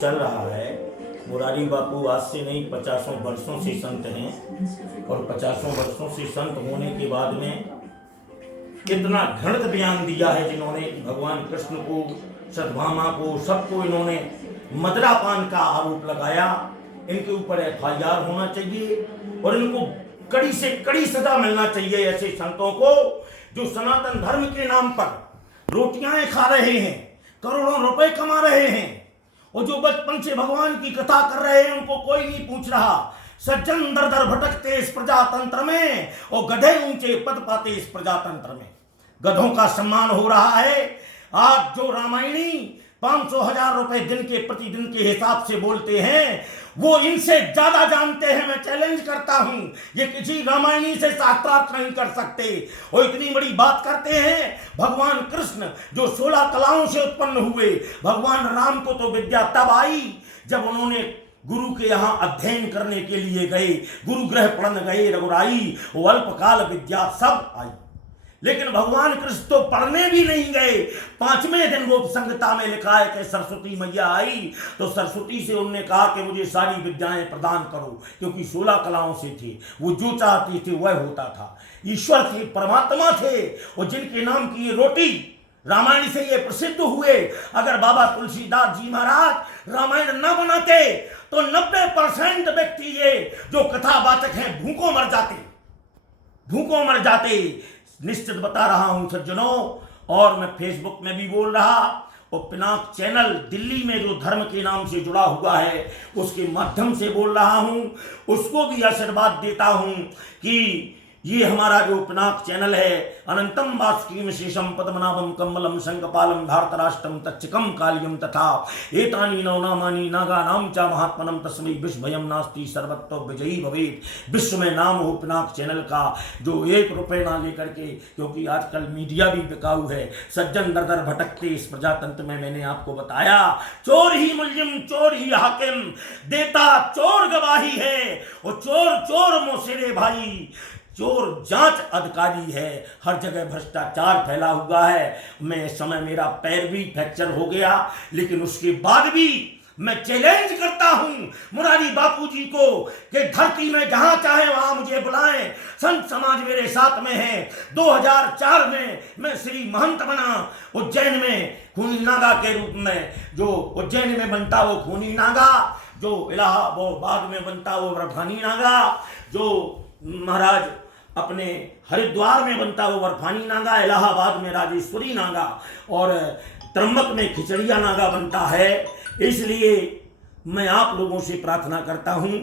चल रहा है। मुरारी बापू आज से नहीं 50 वर्षों से संत हैं और 50 वर्षों से संत होने के बाद में कितना घृणित बयान दिया है जिन्होंने भगवान कृष्ण को, सत्यभामा को, सबको इन्होंने मदिरापान का आरोप लगाया। इनके ऊपर FIR होना चाहिए और इनको कड़ी से कड़ी सजा मिलना चाहिए ऐसे संतों को जो सनातन धर्म के नाम पर रोटियां खा रहे हैं, करोड़ों रुपए कमा रहे हैं और जो बचपन से भगवान की कथा कर रहे हैं उनको कोई नहीं पूछ रहा। सज्जन दर दर भटकते इस प्रजातंत्र में और गधे ऊंचे पद पाते इस प्रजातंत्र में। गधों का सम्मान हो रहा है। आज जो रामायणी 500,000 रुपए दिन के प्रतिदिन के हिसाब से बोलते हैं वो इनसे ज्यादा जानते हैं। मैं चैलेंज करता हूं, ये किसी रामायणी से शास्त्रार्थ नहीं कर सकते। और इतनी बड़ी बात करते हैं भगवान कृष्ण जो 16 कलाओं से उत्पन्न हुए। भगवान राम को तो विद्या तब आई जब उन्होंने गुरु के यहाँ अध्ययन करने के लिए गए, गुरु गृह पढ़ने गए, रघुराई वो अल्पकाल विद्या सब आई। लेकिन भगवान कृष्ण तो पढ़ने भी नहीं गए। 5वें दिन गोप संगता में लिखा है कि सरस्वती मैया आई तो सरस्वती से उन्होंने कहा कि मुझे सारी विद्याएं प्रदान करो, क्योंकि 16 कलाओं से थे। वो जो चाहती थी वह होता था। ईश्वर थे, परमात्मा थे और जिनके नाम की ये रोटी रामायण से ये प्रसिद्ध हुए। अगर बाबा तुलसीदास जी महाराज रामायण न बनाते तो 90% व्यक्ति ये जो कथावाचक हैं भूखों मर जाते। निश्चित बता रहा हूं सज्जनों, और मैं फेसबुक में भी बोल रहा और पिनाक चैनल दिल्ली में जो धर्म के नाम से जुड़ा हुआ है उसके माध्यम से बोल रहा हूं, उसको भी आशीर्वाद देता हूं कि ये हमारा जो पिनाक चैनल है अनंतम वासुकीम शेषम पद्मनाभम कमलम शंखपालम धारतराष्ट्रम तच्चिकम कालियम तथा एतानी नवनामानी नागानाम च महात्मनम तस्मै विश्वभयम नास्ति सर्वतो विजयी भवेत्। विश्व में नाम हो पिनाक चैनल का, जो 1 रुपये ना लेकर के, क्योंकि आजकल मीडिया भी बिकाऊ है। सज्जन दर दर भटकते इस प्रजातंत्र में मैंने आपको बताया चोर ही मुल्जिम, चोर ही हाकिम, देता चोर गवाही है और चोर चोर मोसेरे भाई, चोर जांच अधिकारी है। हर जगह भ्रष्टाचार फैला हुआ है। मैं समय मेरा पैर भी फ्रैक्चर हो गया, लेकिन उसके बाद भी मैं चैलेंज करता हूं मुरारी बापू जी को कि धरती में जहां चाहे वहां मुझे बुलाएं। संत समाज मेरे साथ में है। 2004 में मैं श्री महंत बना उज्जैन में खूनी नागा के रूप में। जो उज्जैन में बनता वो खूनी नागा, जो इलाहाबाद में बनता वो बर्फानी नागा, जो महाराज अपने हरिद्वार में बनता वो बर्फानी नागा, इलाहाबाद में राजेश्वरी नागा और त्रंबक में खिचड़िया नागा बनता है। इसलिए मैं आप लोगों से प्रार्थना करता हूं,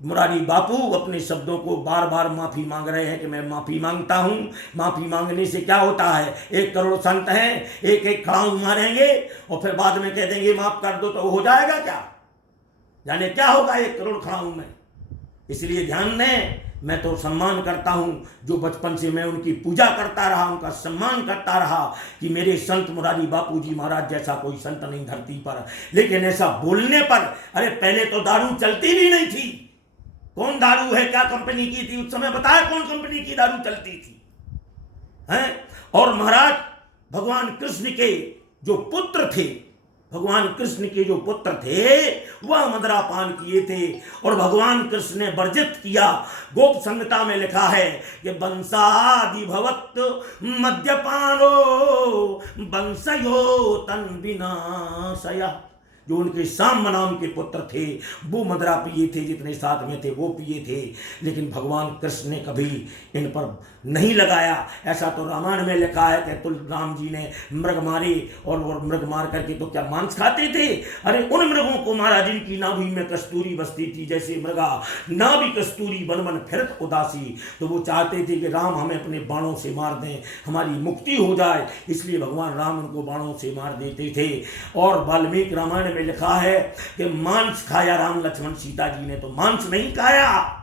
मुरारी बापू अपने शब्दों को बार बार माफ़ी मांग रहे हैं कि मैं माफ़ी मांगता हूं। माफ़ी मांगने से क्या होता है? 1 करोड़ संत हैं, एक खड़ाऊ मारेंगे और फिर बाद में कह देंगे माफ़ कर दो, तो हो जाएगा क्या? जाने क्या होगा 1 करोड़ खड़ाऊ में? इसलिए ध्यान दें, मैं तो सम्मान करता हूं जो बचपन से मैं उनकी पूजा करता रहा, उनका सम्मान करता रहा कि मेरे संत मुरारी बापू जी महाराज जैसा कोई संत नहीं धरती पर। लेकिन ऐसा बोलने पर, अरे पहले तो दारू चलती भी नहीं थी। कौन दारू है, क्या कंपनी की थी उस समय? बताया कौन कंपनी की दारू चलती थी हैं? और महाराज भगवान कृष्ण के जो पुत्र थे, भगवान कृष्ण के जो पुत्र थे वह मदिरापान किए थे और भगवान कृष्ण ने वर्जित किया। गोप संहिता में लिखा है कि वंशादि भवत मद्यपानो वंशयो तन विनाशया। जो उनके साम नाम के पुत्र थे वो मदिरा पिए थे, जितने साथ में थे वो पिए थे। लेकिन भगवान कृष्ण ने कभी इन पर नहीं लगाया। ऐसा तो रामायण में लिखा है कि राम जी ने मृग मारे और मृग मार करके तो क्या मांस खाते थे? अरे उन मृगों को मारा जिनकी नाभि में कस्तूरी बसती थी। जैसे मृगा नाभि कस्तूरी बन बन फिरत उदासी, तो वो चाहते थे कि राम हमें अपने बाणों से मार दें, हमारी मुक्ति हो जाए। इसलिए भगवान राम उनको बाणों से मार देते थे। और वाल्मीकि रामायण में लिखा है कि मांस खाया राम लक्ष्मण सीता जी ने, तो मांस नहीं खाया।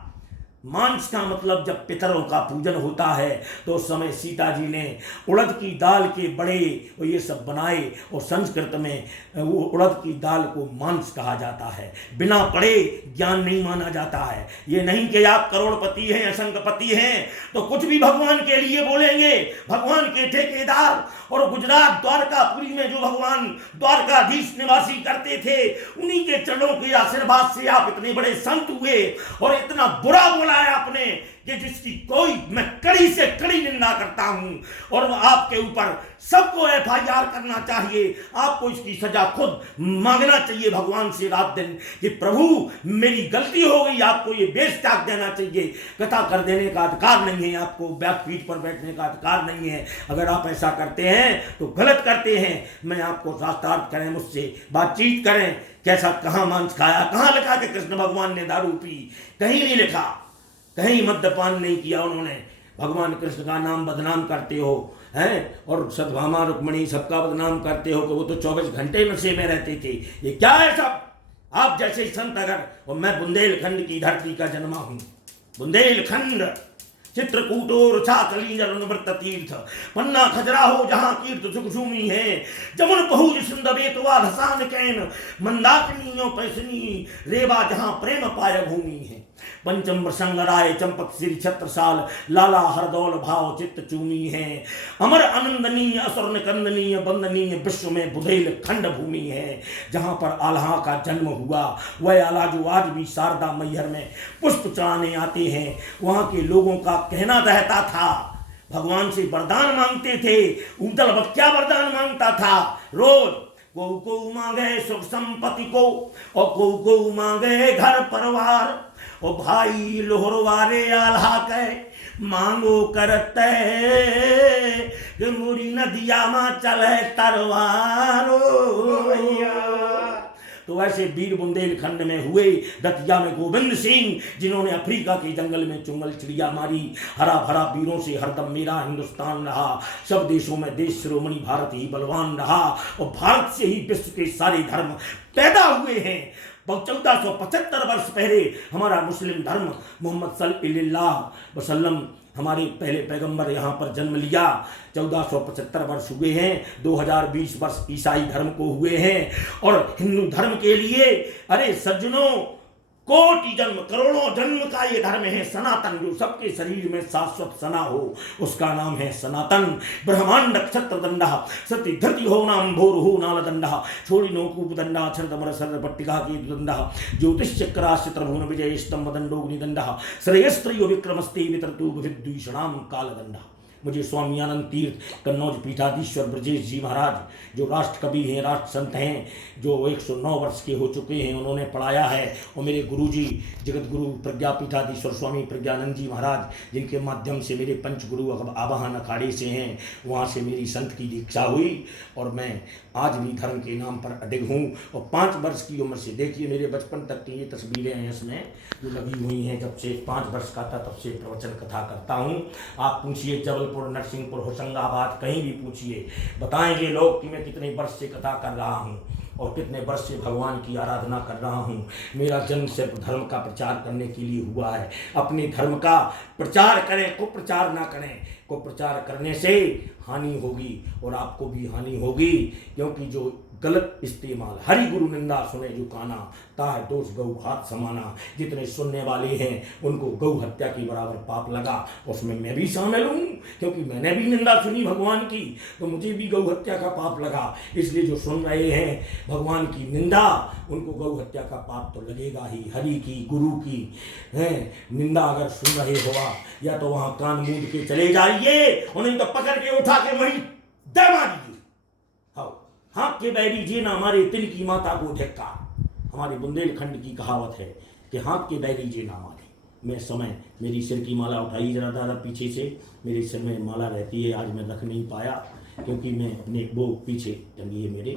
मांस का मतलब जब पितरों का पूजन होता है तो उस समय सीता जी ने उड़द की दाल के बड़े और ये सब बनाए, और संस्कृत में वो उड़द की दाल को मांस कहा जाता है। बिना पढ़े ज्ञान नहीं माना जाता है। ये नहीं कि आप करोड़पति हैं, असंख्यपति हैं तो कुछ भी भगवान के लिए बोलेंगे। भगवान के ठेकेदार और गुजरात द्वारकापुरी में जो भगवान द्वारकाधीश निवासी करते थे, उन्हीं के चरणों के आशीर्वाद से आप इतने बड़े संत हुए, और इतना बुरा बोला है आपने कि जिसकी कोई मैं कड़ी से कड़ी निंदा करता हूं, और आपके ऊपर सबको FIR करना चाहिए। आपको इसकी सजा खुद मांगना चाहिए भगवान से रात दिन कि प्रभु मेरी गलती हो गई। आपको ये बेश त्याग देना चाहिए। कथा कर देने का अधिकार नहीं है, आपको व्यासपीठ पर बैठने का अधिकार नहीं है। अगर आप ऐसा करते हैं तो गलत करते हैं। मैं आपको शास्त्रार्थ करें, मुझसे बातचीत करें, कैसा कहाँ मांस खाया, कहाँ लिखा कि कृष्ण भगवान ने दारू पी? कहीं नहीं लिखा, कहीं मद्यपान नहीं किया उन्होंने। भगवान कृष्ण का नाम बदनाम करते हो हैं, और सतभामा रुक्मणी सबका बदनाम करते हो कि वो तो 24 घंटे नशे में रहते थे। ये क्या है सब? आप जैसे संत अगर, और मैं बुंदेलखंड की धरती का जन्मा हूं, बुंदेलखंड, चित्रकूटोर छाकलीनवृत तीर्थ, पन्ना खजुराहो जहाँ कीर्त सुख भूमि है, जमुन पहुज सिंधवेतवा धसान कैन, मंदाकिनी पैसनी रेवा जहाँ प्रेम पाय भूमि है। पंचम प्रसंग राय चंपक श्री छत्रसाल, लाला हरदौल भाव चित्त चूमी है। अमर आनंदनीय असुर निकंदनीय बंदनीय विश्व में बुंदेलखंड भूमि है, जहाँ पर आल्हा का जन्म हुआ। वह आला जो आज भी शारदा मैहर में पुष्प चढ़ाने आते हैं, वहाँ के लोगों का कहना रहता था, भगवान से वरदान मांगते थे। ऊदल वक्त क्या वरदान मांगता था रोज? को मांगे सुख संपत्ति को, और को मांगे घर परिवार, और भाई लोहरवारे आल्हा के मांगो करते कि मुड़ी नदिया में चले तरवारो। तो ऐसे वीर बुंदेलखंड में हुए। दतिया में गोविंद सिंह, जिन्होंने अफ्रीका के जंगल में चुंगल चिड़िया मारी। हरा भरा वीरों से हरदम मेरा हिंदुस्तान रहा। सब देशों में देश शिरोमणि भारत ही बलवान रहा, और भारत से ही विश्व के सारे धर्म पैदा हुए हैं। 1475 वर्ष पहले हमारा मुस्लिम धर्म मोहम्मद सल्लल्लाहु वसल्लम, हमारे पहले पैगंबर यहाँ पर जन्म लिया। 1475 वर्ष हुए हैं। 2020 वर्ष ईसाई धर्म को हुए हैं। और हिंदू धर्म के लिए अरे सज्जनों, कोटि जन्म करोड़ों जन्म का ये धर्म है सनातन, जो सबके शरीर में शाश्वत सना हो, उसका नाम है सनातन। ब्रह्मांड क्षत्र दंडा सती धृति हो नाम भोर हो नाल दंडा, छोड़ी नौकूप दंडा छरदमर सर पट्टिका की दंडा, ज्योतिष चक्राश्य त्रिभुवन विजय स्तंभ दंडोग्नि दंडा, श्रेयस्त्रियो विक्रमस्ते वितरतु विद्विषणाम काल दंडा। मुझे स्वामी आनंद तीर्थ कन्नौज पीठाधीश्वर ब्रजेश जी महाराज, जो राष्ट्र कवि हैं, राष्ट्र संत हैं, जो 109 वर्ष के हो चुके हैं, उन्होंने पढ़ाया है। और मेरे गुरुजी जगत गुरु प्रज्ञा पीठाधीश्वर स्वामी प्रज्ञानंद जी महाराज, जिनके माध्यम से मेरे पंचगुरु आवाहन अखाड़े से हैं, वहाँ से मेरी संत की दीक्षा हुई। और मैं आज भी धर्म के नाम पर अडिग हूँ। और 5 वर्ष की उम्र से, देखिए मेरे बचपन तक की ये तस्वीरें हैं इसमें जो लगी हुई हैं। जब से 5 वर्ष का था तब से प्रवचन कथा करता हूँ। आप पूछिए जबलपुर, नरसिंहपुर, होशंगाबाद, कहीं भी पूछिए, बताएंगे लोग कि मैं कितने वर्ष से कथा कर रहा हूँ और कितने वर्ष से भगवान की आराधना कर रहा हूँ। मेरा जन्म सिर्फ धर्म का प्रचार करने के लिए हुआ है। अपने धर्म का प्रचार करें, कुप्रचार ना करें। कुप्रचार करने से हानि होगी और आपको भी हानि होगी, क्योंकि जो गलत इस्तेमाल, हरि गुरु निंदा सुने जो काना, ताह दोष गौ घात समाना। जितने सुनने वाले हैं उनको गौ हत्या की बराबर पाप लगा, उसमें मैं भी शामिल हूँ, क्योंकि मैंने भी निंदा सुनी भगवान की, तो मुझे भी गौ हत्या का पाप लगा। इसलिए जो सुन रहे हैं भगवान की निंदा, उनको गौ हत्या का पाप तो लगेगा ही। हरि की, गुरु की है निंदा अगर सुन रहे हो, या तो वहाँ कान मूंद के चले जाइए, उन्हें तो पकड़ के उठा के वहीं दबा दीजिए। हाँ के बैरी जी ना हमारे तिल की माता को धिक्कार। हमारे बुंदेलखंड की कहावत है कि हाथ के बैरी जी ना मारे। मैं समय मेरी सिर की माला उठाई जरा दादा पीछे से, मेरे सिर में माला रहती है, आज मैं रख नहीं पाया क्योंकि मैं अपने वो पीछे टंगी है मेरे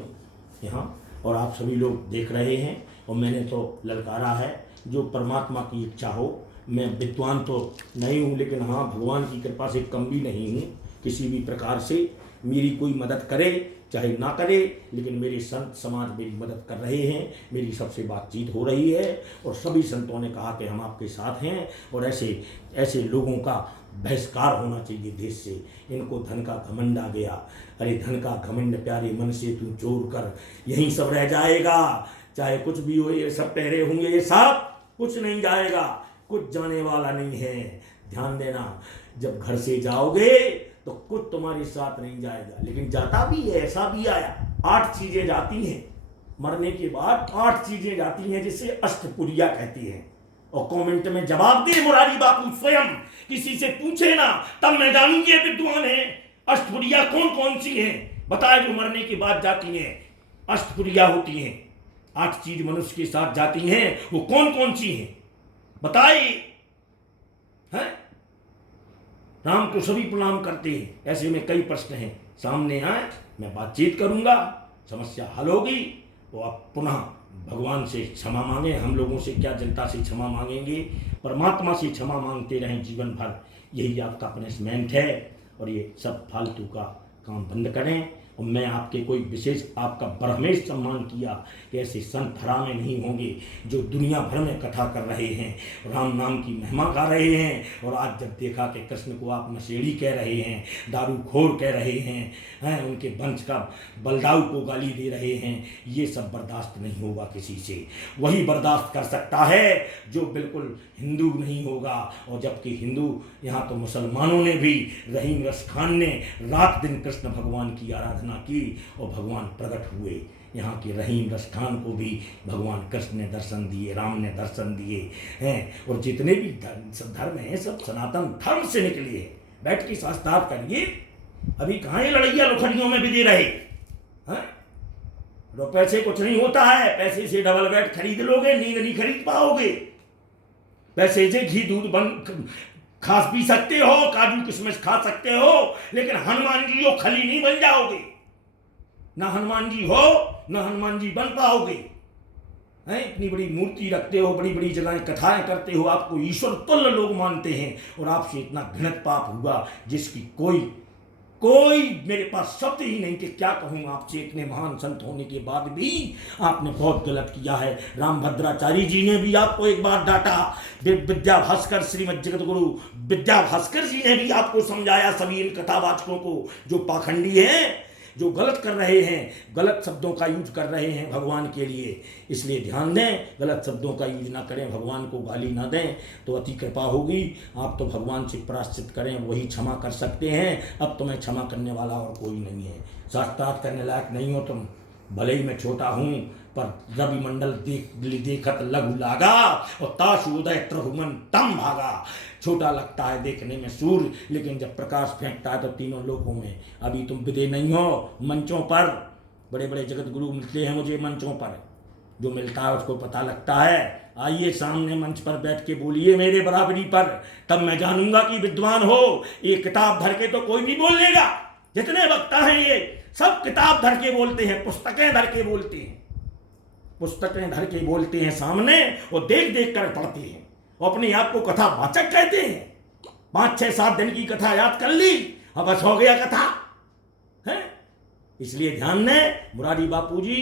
यहाँ, और आप सभी लोग देख रहे हैं। और मैंने तो ललकारा है, जो परमात्मा की इच्छा हो। मैं विद्वान तो नहीं हूँ, लेकिन हाँ भगवान की कृपा से कम भी नहीं हूँ। किसी भी प्रकार से मेरी कोई मदद करे, चाहे ना करे, लेकिन मेरे संत समाज मेरी मदद कर रहे हैं, मेरी सबसे बातचीत हो रही है और सभी संतों ने कहा कि हम आपके साथ हैं। और ऐसे ऐसे लोगों का बहिष्कार होना चाहिए देश से। इनको धन का घमंड आ गया। अरे धन का घमंड प्यारे मन से तू चोर कर, यहीं सब रह जाएगा। चाहे कुछ भी हो, ये सब पहरे होंगे, ये सब कुछ नहीं जाएगा, कुछ जाने वाला नहीं है। ध्यान देना, जब घर से जाओगे तो कुछ तुम्हारे साथ नहीं जाएगा, लेकिन जाता भी है। ऐसा भी आया, 8 चीजें जाती हैं मरने के बाद, 8 चीजें जाती हैं जिसे अष्टपुरिया कहती हैं। और कमेंट में जवाब दे मुरारी बापू स्वयं, किसी से पूछे ना, तब मैं जानूंगी विद्वान है। अष्टपुरिया कौन कौन सी हैं बताए जो मरने के बाद जाती हैं? अष्टपुरिया होती हैं, 8 चीज मनुष्य के साथ जाती हैं, वो कौन कौन सी हैं बताए हैं? राम को सभी प्रणाम करते हैं, ऐसे में कई प्रश्न हैं, सामने आए मैं बातचीत करूंगा, समस्या हल होगी। तो आप पुनः भगवान से क्षमा मांगे। हम लोगों से क्या जनता से क्षमा मांगेंगे, परमात्मा से क्षमा मांगते रहें जीवन भर, यही आपका पनिशमेंट है। और ये सब फालतू का काम बंद करें। और मैं आपके कोई विशेष आपका बरहमेश सम्मान किया कि ऐसे संत धरा में नहीं होंगे जो दुनिया भर में कथा कर रहे हैं, राम नाम की महिमा गा रहे हैं। और आज जब देखा कि कृष्ण को आप नशेड़ी कह रहे हैं, दारूखोर कह रहे हैं, उनके वंश का बलदाऊ को गाली दे रहे हैं, ये सब बर्दाश्त नहीं होगा किसी से। वही बर्दाश्त कर सकता है जो बिल्कुल हिंदू नहीं होगा। और जबकि हिंदू, यहाँ तो मुसलमानों ने भी, रहीम रस खान ने रात दिन कृष्ण भगवान की आराधना की और भगवान प्रकट हुए। यहाँ के रहीम रस खान को भी भगवान कृष्ण ने दर्शन दिए, राम ने दर्शन दिए हैं। और जितने भी धर्म हैं सब सनातन धर्म से निकले हैं। बैठ के शास्त्रार्थ करिए। अभी कहाँ ये लड़ैया लुखड़ियों में भी दे रहे हैं? रुपए से कुछ नहीं होता है, पैसे से डबल बेड खरीद लोगे, नींद नहीं खरीद पाओगे। पैसे से घी दूध बन खा पी सकते हो, काजू किशमिश खा सकते हो, लेकिन हनुमान जी हो खली नहीं बन जाओगे। ना हनुमान जी हो ना हनुमान जी बन पाओगे। हैं, इतनी बड़ी मूर्ति रखते हो, बड़ी बड़ी जगह कथाएं करते हो, आपको ईश्वर तुल्य लोग मानते हैं, और आपसे इतना घृणित पाप हुआ जिसकी कोई मेरे पास शब्द ही नहीं कि क्या कहूँ आपसे। इतने महान संत होने के बाद भी आपने बहुत गलत किया है। रामभद्राचार्य जी ने भी आपको एक बार डांटा, विद्या भास्कर, श्रीमद जगत गुरु विद्या भास्कर जी ने भी आपको समझाया, सभी इन कथावाचकों को जो पाखंडी हैं, जो गलत कर रहे हैं, गलत शब्दों का यूज कर रहे हैं भगवान के लिए। इसलिए ध्यान दें, गलत शब्दों का यूज ना करें, भगवान को गाली ना दें तो अति कृपा होगी। आप तो भगवान से प्रायश्चित करें, वही क्षमा कर सकते हैं। अब तुम्हें क्षमा करने वाला और कोई नहीं है। शास्त्रार्थ करने लायक नहीं हो तुम, भले ही मैं छोटा हूँ, पर रवि मंडल देखत लघु लागा और ताश उदय त्रहुमन तम भागा। छोटा लगता है देखने में सूर्य, लेकिन जब प्रकाश फेंकता है तो तीनों लोकों में। अभी तुम विदे नहीं हो, मंचों पर बड़े बड़े जगत गुरु मिलते हैं मुझे मंचों पर, जो मिलता है उसको पता लगता है। आइए सामने मंच पर बैठ के बोलिए मेरे बराबरी पर, तब मैं जानूंगा कि विद्वान हो। ये किताब धर के तो कोई नहीं बोल लेगा। जितने वक्ता हैं ये सब किताब धर के बोलते हैं, पुस्तकें धर के बोलते हैं, पुस्तकें धर के बोलते हैं सामने, और देख देख कर पढ़ते हैं, और अपने आप को कथा वाचक कहते हैं। 5, 6, 7 दिन की कथा याद कर ली, अब बस हो गया कथा है। इसलिए ध्यान दें मुरारी बापू जी,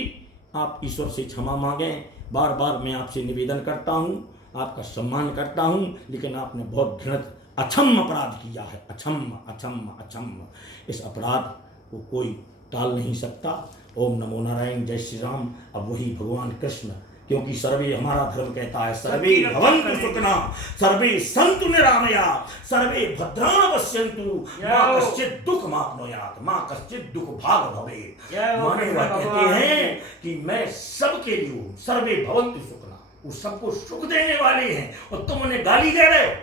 आप ईश्वर से क्षमा मांगें। बार बार मैं आपसे निवेदन करता हूँ, आपका सम्मान करता हूँ, लेकिन आपने बहुत घृणित अक्षम्य अपराध किया है। अक्षम्य अक्षम्य अक्षम्य। इस अपराध को कोई टाल नहीं सकता। ओम नमो नारायण, जय श्री राम। अब वही भगवान कृष्ण, क्योंकि सर्वे, हमारा धर्म कहता है सर्वे भवन्तु सुखिनः, सर्वे सन्तु निरामयाः, सर्वे भद्राणि पश्यन्तु, मा कश्चित् दुःखमाप्नुयात्, मा कश्चित् दुःख भाग् भवेत्। माने वह कहते हैं कि मैं सबके लिए हूँ, सर्वे भवन्तु सुखिनः, वो सबको सुख देने वाले हैं, और तुम उन्हें गाली दे रहे हो।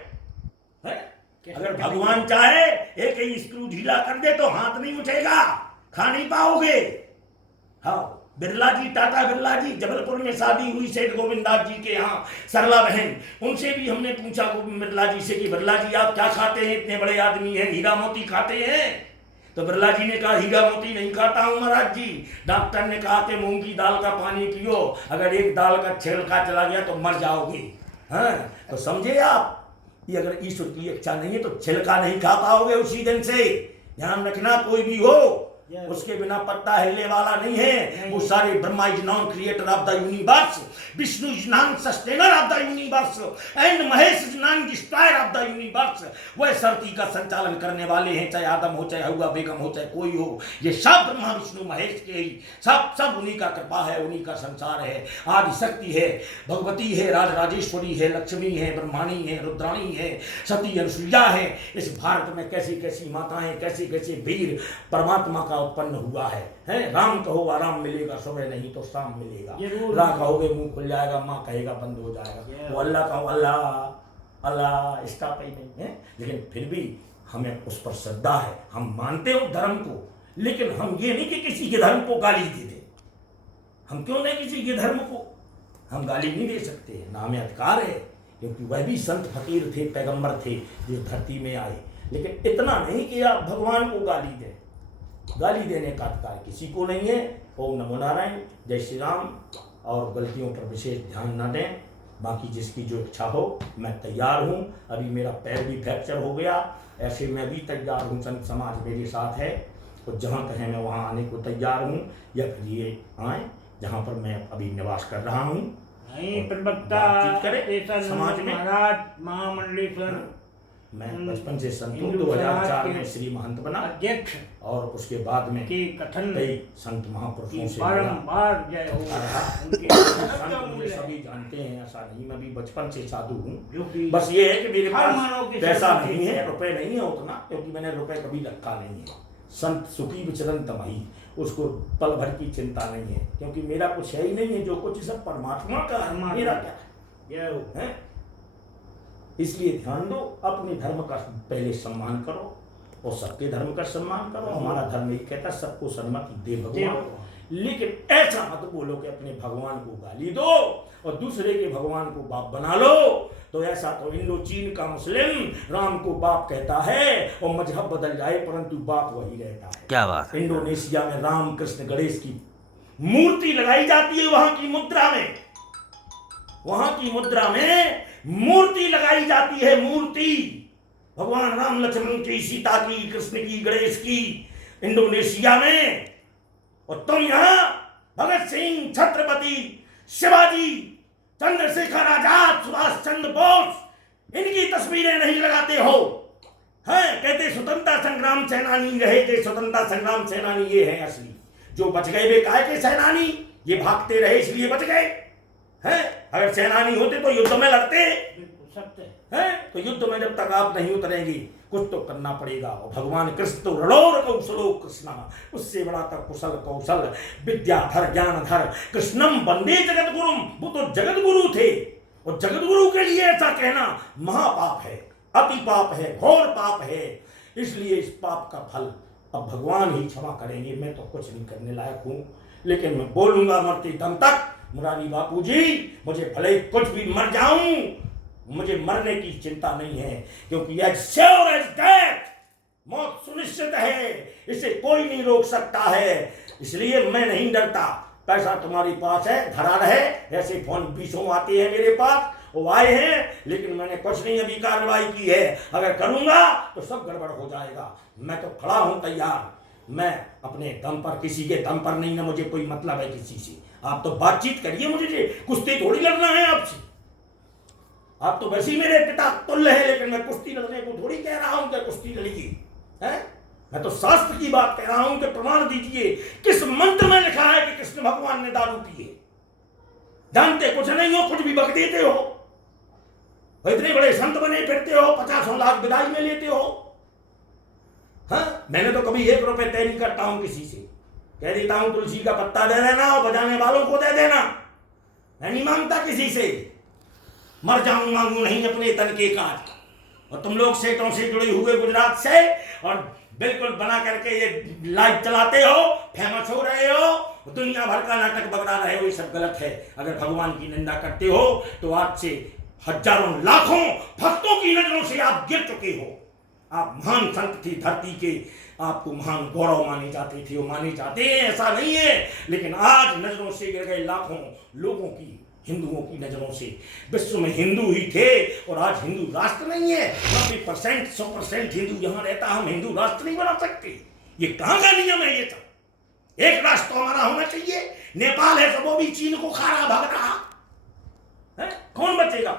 अगर भगवान चाहे एक ही स्क्रू ढीला कर दे तो हाथ नहीं उठेगा, खा नहीं पाओगे। हाँ, बिरला जी, टाटा बिरला जी, जबलपुर में शादी हुई सेठ गोविंदास जी के यहाँ, सरला बहन, उनसे भी हमने पूछा बिरला जी से कि बिरला जी आप क्या खाते हैं, इतने बड़े आदमी हैं, हीरा मोती खाते हैं? तो बिरला जी ने कहा हीरा मोती नहीं खाता हूँ महाराज जी। डॉक्टर ने कहा कि मूंग की दाल का पानी पियो, अगर एक दाल का छिलका चला गया तो मर जाओगे। हाँ, तो समझे आप, ये अगर ईश्वर की इच्छा नहीं है तो छिलका नहीं खा पाओगे उसी दिन से। ध्यान रखना, कोई भी हो, उसके बिना पत्ता हिलने वाला नहीं है। वो सारे Brahma is non creator of the universe, Vishnu is non sustainer of the universe and Mahesh is non destroyer of the universe. वह धरती का संचालन करने वाले हैं, चाहे आदम हो, चाहे हवा बेगम हो, चाहे कोई हो, ये सब ब्रह्मा विष्णु महेश के ही सब उन्हीं का कृपा है, उन्हीं का संसार है। आदि शक्ति है, भगवती है, राजेश्वरी है, लक्ष्मी है, ब्रह्माणी है, रुद्राणी है, सती अनुसुईया है। इस भारत में कैसी कैसी माताएं, कैसे कैसे वीर परमात्मा का उत्पन्न हुआ है। राम कहो आराम मिलेगा, सुबह नहीं तो शाम मिलेगा। रा कहोगे मुंह खुल जाएगा, माँ कहेगा बंद हो जाएगा। वो अल्लाह कहो अल्लाह अल्लाह, स्टॉप ही नहीं है। लेकिन फिर भी हमें उस पर श्रद्धा है, हम मानते हो धर्म को, लेकिन हम ये नहीं कि किसी के धर्म को गाली दे दें। हम क्यों नहीं किसी के धर्म को हम गाली नहीं दे सकते, ना हमें अधिकार है, क्योंकि वह भी संत फकीर थे, पैगंबर थे जो धरती में आए। लेकिन इतना नहीं कि आप भगवान को गाली दें, गाली देने का अधिकार किसी को नहीं है। ओम नमो नारायण, जय श्री राम। और गलतियों पर विशेष ध्यान न दें, बाकी जिसकी जो इच्छा हो। मैं तैयार हूँ, अभी मेरा पैर भी फ्रैक्चर हो गया, ऐसे मैं भी तैयार हूँ, संत समाज मेरे साथ है, तो जहाँ कहें मैं वहाँ आने को तैयार हूँ, या फिर ये आए जहाँ पर मैं अभी निवास कर रहा हूँ। प्रवक्ता समाज में महाराज महामंडलेश्वर, मैं बचपन से संत हूँ, 2004 में श्री महंत बना अध्यक्ष, और उसके बाद में के कथन कई संत महापुरुषों से बारंबार जय हो। संत मुझे सभी जानते हैं, ऐसा नहीं, मैं भी बचपन से साधु हूँ। बस ये है कि मेरे पास पैसा नहीं है, रुपए नहीं है उतना, क्योंकि मैंने रुपए कभी रखा नहीं है। संत सुखी विचरण तमही, उसको पल भर की चिंता नहीं है, क्योंकि मेरा कुछ है ही नहीं है, जो कुछ सब परमात्मा का है, मेरा क्या है। इसलिए ध्यान दो, अपने धर्म का पहले सम्मान करो और सबके धर्म का सम्मान करो। हमारा धर्म यही कहता है सबको सन्मति दे भगवान। लेकिन ऐसा मत बोलो कि अपने भगवान को गाली दो और दूसरे के भगवान को बाप बना लो। तो ऐसा तो इंडो चीन का मुस्लिम राम को बाप कहता है और मजहब बदल जाए परंतु बाप वही रहता है। क्या बात है। इंडोनेशिया में राम कृष्ण गणेश की मूर्ति लगाई जाती है, वहां की मुद्रा में, वहां की मुद्रा में मूर्ति लगाई जाती है, मूर्ति भगवान राम लक्ष्मण की, सीता की, कृष्ण की, गणेश की, इंडोनेशिया में। और तुम यहां भगत सिंह, छत्रपति शिवाजी, चंद्रशेखर आजाद, सुभाष चंद्र बोस, इनकी तस्वीरें नहीं लगाते हो। हैं, कहते स्वतंत्रता संग्राम सेनानी रहे थे, स्वतंत्रता संग्राम सेनानी ये है असली, जो बच गए वे काहे के सेनानी, ये भागते रहे इसलिए बच गए हैं। अगर सेनानी होते तो युद्ध में लड़ते हैं, तो युद्ध में जब तक आप नहीं उतरेंगे कुछ तो करना पड़ेगा। और भगवान कृष्ण तो रणोर कौशलो कृष्णा, उससे बड़ा तक कुशल कौशल विद्याधर ज्ञानधर कृष्णम वंदे जगत गुरुम, वो तो जगत गुरु थे। और जगत गुरु के लिए ऐसा कहना महापाप है, अति पाप है, घोर पाप है। इसलिए इस पाप का फल अब भगवान ही क्षमा करेंगे। मैं तो कुछ नहीं करने लायक हूँ, लेकिन मैं बोलूंगा मरते दम तक, मुरारी बापू जी, मुझे भले कुछ भी मर जाऊं, मुझे मरने की चिंता नहीं है, क्योंकि एज श्योर एज डेथ, मौत सुनिश्चित है, इसे कोई नहीं रोक सकता है। इसलिए मैं नहीं डरता। पैसा तुम्हारे पास है, धरा रहे, ऐसे फोन 20 आते हैं मेरे पास, वो आए हैं, लेकिन मैंने कुछ नहीं अभी कार्रवाई की है। अगर करूंगा तो सब गड़बड़ हो जाएगा। मैं तो खड़ा हूं तैयार, मैं अपने दम पर, किसी के दम पर नहीं, ना मुझे कोई मतलब है किसी से। आप तो बातचीत करिए, मुझे कुश्ती थोड़ी लड़ना है आपसे। आप तो वैसे ही मेरे पिता तुल्य है, लेकिन मैं कुश्ती लड़ने को थोड़ी कह रहा हूं कि कुश्ती लड़िए, हैं? मैं तो शास्त्र की बात कह रहा हूं कि प्रमाण दीजिए, किस मंत्र में लिखा है कि कृष्ण भगवान ने दारू पिए। जानते कुछ नहीं हो, कुछ भी बक देते हो। इतने बड़े संत बने फिरते हो, 50 लाख विदाई में लेते हो। हाँ, मैंने तो कभी 1 रुपए तय नहीं करता हूं किसी से, कह देता हूं तुलसी का पत्ता दे देना और बजाने वालों को दे देना। मैं नहीं मांगता किसी से, मर जाऊं मांगू नहीं अपने तन के काज। और तुम लोग सेठों से जुड़े हुए गुजरात से, और बिल्कुल बना करके ये लाइव चलाते हो, फेमस हो रहे हो, दुनिया भर का नाटक बगड़ा रहे हो, ये सब गलत है। अगर भगवान की निंदा करते हो तो आज से हजारों लाखों भक्तों की नजरों से आप गिर चुके हो। आप महान संत थे धरती के, आपको महान गौरव माने जाते थे, वो माने जाते हैं, ऐसा नहीं है। लेकिन आज नजरों से गिर गए लाखों लोगों की, हिंदुओं की नजरों से। विश्व में हिंदू ही थे और आज हिंदू राष्ट्र नहीं है। 90% 100% हिंदू यहाँ रहता, हम हिंदू राष्ट्र नहीं बना सकते। ये कहां का नियम है? ये सब एक राष्ट्र तो हमारा होना चाहिए। नेपाल है तो वो भी चीन को खा रहा, भाग रहा है, कौन बचेगा?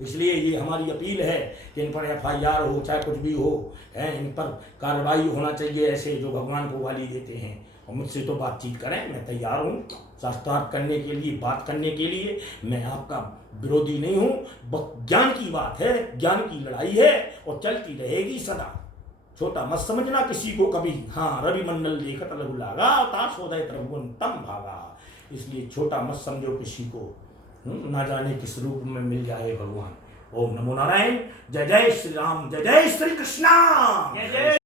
इसलिए ये हमारी अपील है कि इन पर FIR हो, चाहे कुछ भी हो, है, इन पर कार्रवाई होना चाहिए, ऐसे जो भगवान को गाली देते हैं। और मुझसे तो बातचीत करें, मैं तैयार हूँ शास्त्रार्थ करने के लिए, बात करने के लिए। मैं आपका विरोधी नहीं हूँ। ज्ञान की बात है, ज्ञान की लड़ाई है और चलती रहेगी सदा। छोटा मत समझना किसी को कभी। हाँ, रवि मंडल देखत लघु लागा, ताशोदय त्रिभुवन तम भागा। इसलिए छोटा मत समझो किसी को, ना जाने किस रूप में मिल जाए भगवान। ओम नमो नारायण। जय जय श्री राम, जय जय श्री कृष्णा। जय जय